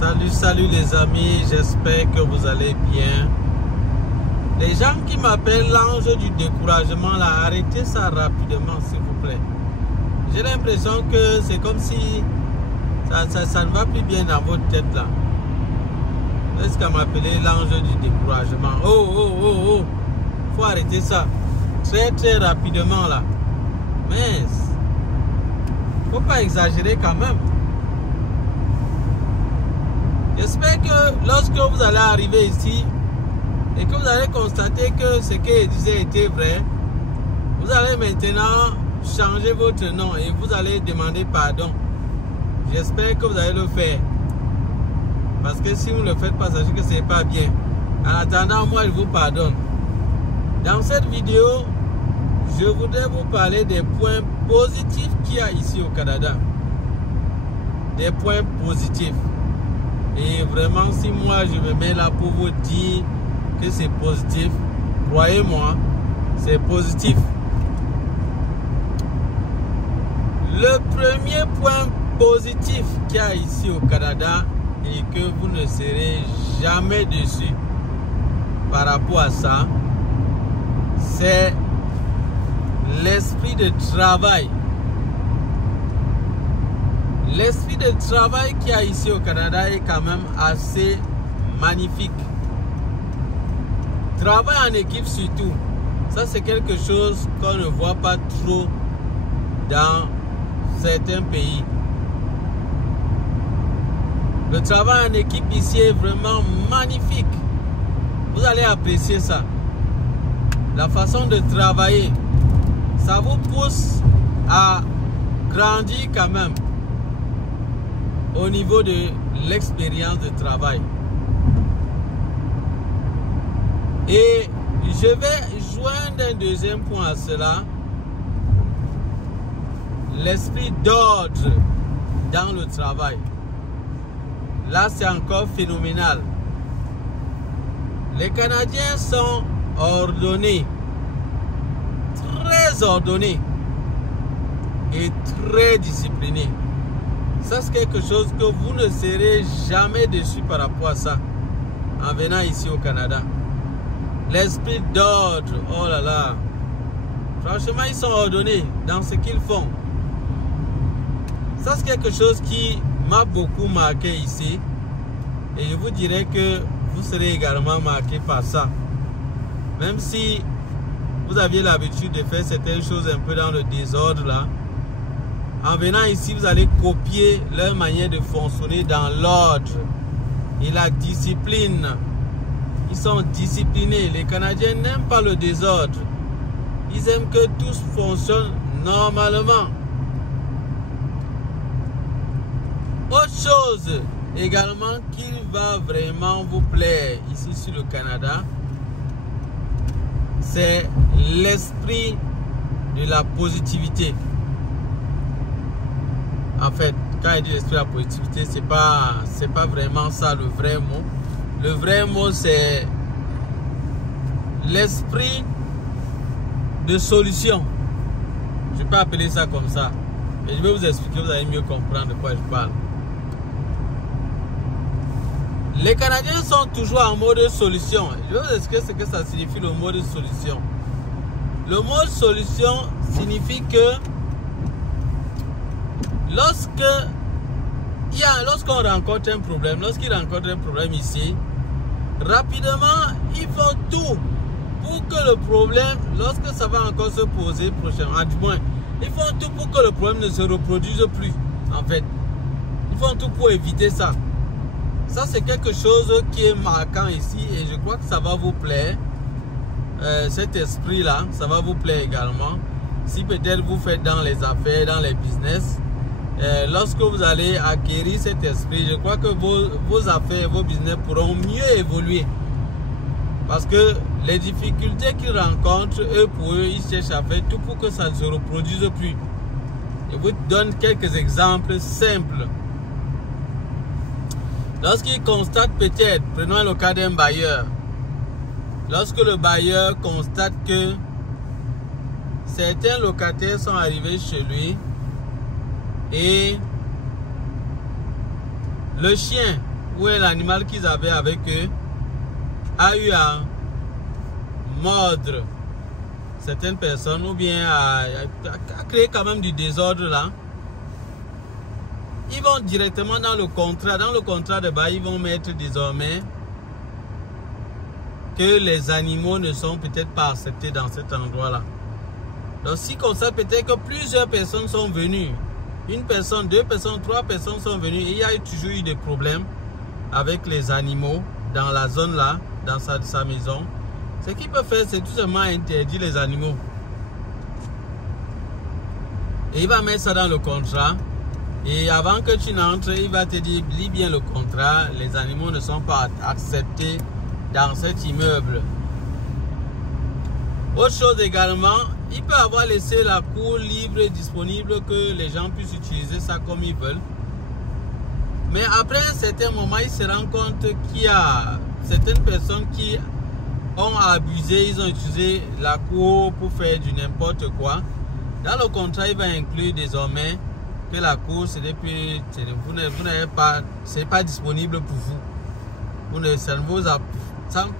Salut les amis, j'espère que vous allez bien. Les gens qui m'appellent l'ange du découragement, là, arrêtez ça rapidement s'il vous plaît. J'ai l'impression que c'est comme si ça ne va plus bien dans votre tête là. Est-ce qu'à m'appeler l'ange du découragement? Oh, faut arrêter ça. Très rapidement là. Mais faut pas exagérer quand même. J'espère que lorsque vous allez arriver ici et que vous allez constater que ce qu'il disait était vrai, vous allez maintenant changer votre nom et vous allez demander pardon. J'espère que vous allez le faire. Parce que si vous ne le faites pas, sachez que ce n'est pas bien. En attendant, moi je vous pardonne. Dans cette vidéo, je voudrais vous parler des points positifs qu'il y a ici au Canada. Des points positifs. Et vraiment, si moi je me mets là pour vous dire que c'est positif, croyez-moi, c'est positif. Le premier point positif qu'il y a ici au Canada et que vous ne serez jamais déçus par rapport à ça, c'est l'esprit de travail. L'esprit de travail qu'il y a ici au Canada est quand même assez magnifique. Travail en équipe surtout. Ça c'est quelque chose qu'on ne voit pas trop dans certains pays. Le travail en équipe ici est vraiment magnifique. Vous allez apprécier ça. La façon de travailler, ça vous pousse à grandir quand même au niveau de l'expérience de travail. Et je vais joindre un deuxième point à cela. L'esprit d'ordre dans le travail. Là, c'est encore phénoménal. Les Canadiens sont ordonnés, très ordonnés et très disciplinés. Ça, c'est quelque chose que vous ne serez jamais déçus par rapport à ça en venant ici au Canada. L'esprit d'ordre, oh là là. Franchement, ils sont ordonnés dans ce qu'ils font. Ça, c'est quelque chose qui m'a beaucoup marqué ici. Et je vous dirais que vous serez également marqué par ça. Même si vous aviez l'habitude de faire certaines choses un peu dans le désordre là, en venant ici, vous allez copier leur manière de fonctionner dans l'ordre et la discipline. Ils sont disciplinés. Les Canadiens n'aiment pas le désordre. Ils aiment que tout fonctionne normalement. Autre chose également qui va vraiment vous plaire ici sur le Canada, c'est l'esprit de la positivité. En fait, quand il dit l'esprit de la positivité, c'est pas vraiment ça le vrai mot. Le vrai mot, c'est l'esprit de solution. Je peux appeler ça comme ça. Et je vais vous expliquer, vous allez mieux comprendre de quoi je parle. Les Canadiens sont toujours en mode solution. Je vais vous expliquer ce que ça signifie le mode solution. Le mot solution signifie que lorsqu'on rencontre un problème, lorsqu'il rencontre un problème ici, rapidement, ils font tout pour que le problème, lorsque ça va encore se poser prochainement, du moins, ils font tout pour que le problème ne se reproduise plus, en fait. Ils font tout pour éviter ça. Ça, c'est quelque chose qui est marquant ici et je crois que ça va vous plaire. Cet esprit-là, ça va vous plaire également. Si peut-être vous faites dans les affaires, dans les business, lorsque vous allez acquérir cet esprit, je crois que vos affaires, vos business pourront mieux évoluer. Parce que les difficultés qu'ils rencontrent, eux, pour eux, ils cherchent à faire tout pour que ça ne se reproduise plus. Je vous donne quelques exemples simples. Lorsqu'ils constatent peut-être, prenons le cas d'un bailleur, lorsque le bailleur constate que certains locataires sont arrivés chez lui et le chien ou l'animal qu'ils avaient avec eux a eu à mordre certaines personnes ou bien à créer quand même du désordre là, ils vont directement dans le contrat. Dans le contrat de bail, ils vont mettre désormais que les animaux ne sont peut-être pas acceptés dans cet endroit-là. Donc si comme ça, peut-être que plusieurs personnes sont venues, une personne, deux personnes, trois personnes sont venues, et il y a toujours eu des problèmes avec les animaux dans la zone là, dans sa maison. Ce qu'il peut faire, c'est tout simplement interdire les animaux. Et il va mettre ça dans le contrat. Et avant que tu n'entres, il va te dire, lis bien le contrat, les animaux ne sont pas acceptés dans cet immeuble. Autre chose également, il peut avoir laissé la cour libre et disponible, que les gens puissent utiliser ça comme ils veulent. Mais après un certain moment, il se rend compte qu'il y a certaines personnes qui ont abusé, ils ont utilisé la cour pour faire du n'importe quoi. Dans le contrat, il va inclure désormais que la cour, c'est depuis, vous n'avez pas, c'est pas disponible pour vous. Ça ne vous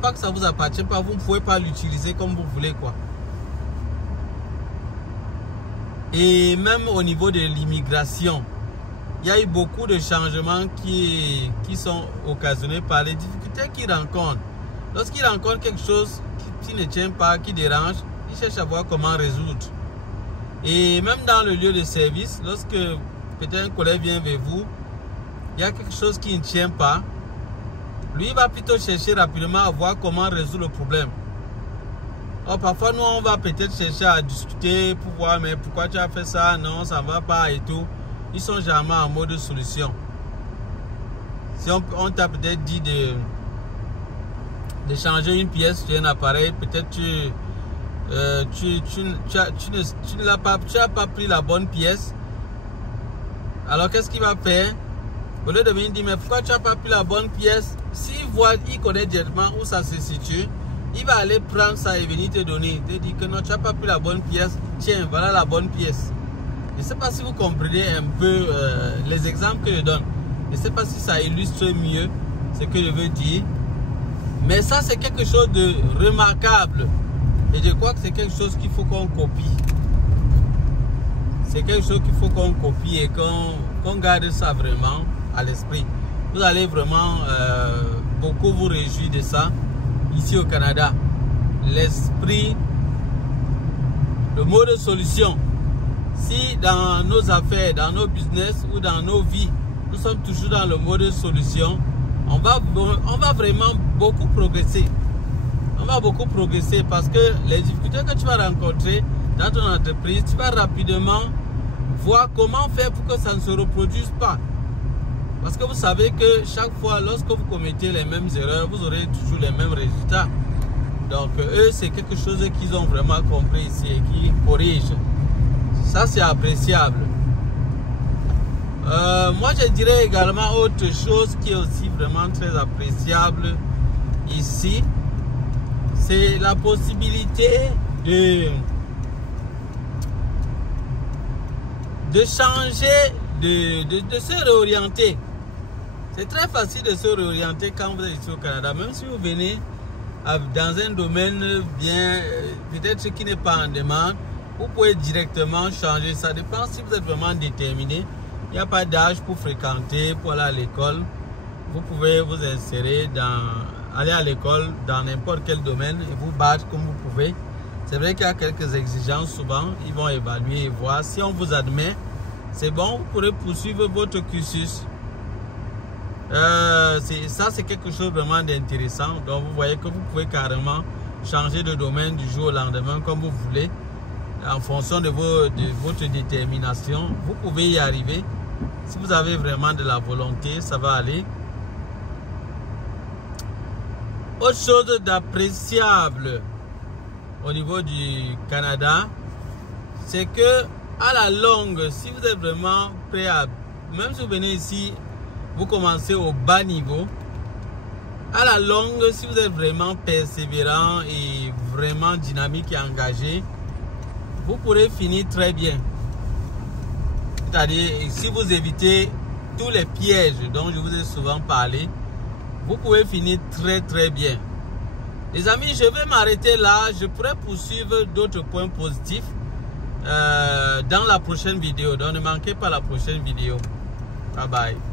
pas que ça vous appartient pas, vous ne pouvez pas l'utiliser comme vous voulez quoi. Et même au niveau de l'immigration, il y a eu beaucoup de changements qui sont occasionnés par les difficultés qu'ils rencontrent. Lorsqu'ils rencontrent quelque chose qui ne tient pas, qui dérange, ils cherchent à voir comment résoudre. Et même dans le lieu de service, lorsque peut-être un collègue vient vers vous, il y a quelque chose qui ne tient pas, lui il va plutôt chercher rapidement à voir comment résoudre le problème. Or, parfois nous on va peut-être chercher à discuter pour voir mais pourquoi tu as fait ça, non ça ne va pas et tout. Ils sont jamais en mode solution. Si on t'a peut-être dit de changer une pièce sur un appareil, peut-être tu n'as pas pris la bonne pièce. Alors qu'est-ce qu'il va faire? Au lieu de venir dire mais pourquoi tu n'as pas pris la bonne pièce, s'il voit, il connaît directement où ça se situe, il va aller prendre ça et venir te donner. Il te dit que non, tu n'as pas pris la bonne pièce, tiens, voilà la bonne pièce. Je ne sais pas si vous comprenez un peu les exemples que je donne. Je ne sais pas si ça illustre mieux ce que je veux dire. Mais ça, c'est quelque chose de remarquable. Et je crois que c'est quelque chose qu'il faut qu'on copie. C'est quelque chose qu'il faut qu'on copie et qu'on garde ça vraiment à l'esprit. Vous allez vraiment beaucoup vous réjouir de ça ici au Canada. L'esprit, le mot de solution. Si dans nos affaires, dans nos business ou dans nos vies, nous sommes toujours dans le mode de solution, on va vraiment beaucoup progresser. On va beaucoup progresser parce que les difficultés que tu vas rencontrer dans ton entreprise, tu vas rapidement voir comment faire pour que ça ne se reproduise pas. Parce que vous savez que chaque fois, lorsque vous commettez les mêmes erreurs, vous aurez toujours les mêmes résultats. Donc, eux, c'est quelque chose qu'ils ont vraiment compris ici et qui corrigent. Ça, c'est appréciable. Moi, je dirais également autre chose qui est aussi vraiment très appréciable ici. C'est la possibilité de changer, de se réorienter. C'est très facile de se réorienter quand vous êtes ici au Canada. Même si vous venez dans un domaine bien, peut-être qui n'est pas en demande, vous pouvez directement changer. Ça dépend si vous êtes vraiment déterminé. Il n'y a pas d'âge pour fréquenter, pour aller à l'école. Vous pouvez vous insérer aller à l'école dans n'importe quel domaine et vous battre comme vous pouvez. C'est vrai qu'il y a quelques exigences souvent. Ils vont évaluer et voir. Si on vous admet, c'est bon, vous pourrez poursuivre votre cursus. Ça, c'est quelque chose vraiment d'intéressant. Donc, vous voyez que vous pouvez carrément changer de domaine du jour au lendemain comme vous voulez. En fonction de votre détermination, vous pouvez y arriver. Si vous avez vraiment de la volonté, ça va aller. Autre chose d'appréciable au niveau du Canada, c'est que à la longue, si vous êtes vraiment prêt à, même si vous venez ici, vous commencez au bas niveau, à la longue, si vous êtes vraiment persévérant et vraiment dynamique et engagé, vous pourrez finir très bien. C'est-à-dire, si vous évitez tous les pièges dont je vous ai souvent parlé, vous pouvez finir très bien. Les amis, je vais m'arrêter là. Je pourrais poursuivre d'autres points positifs dans la prochaine vidéo. Donc ne manquez pas la prochaine vidéo. Bye bye.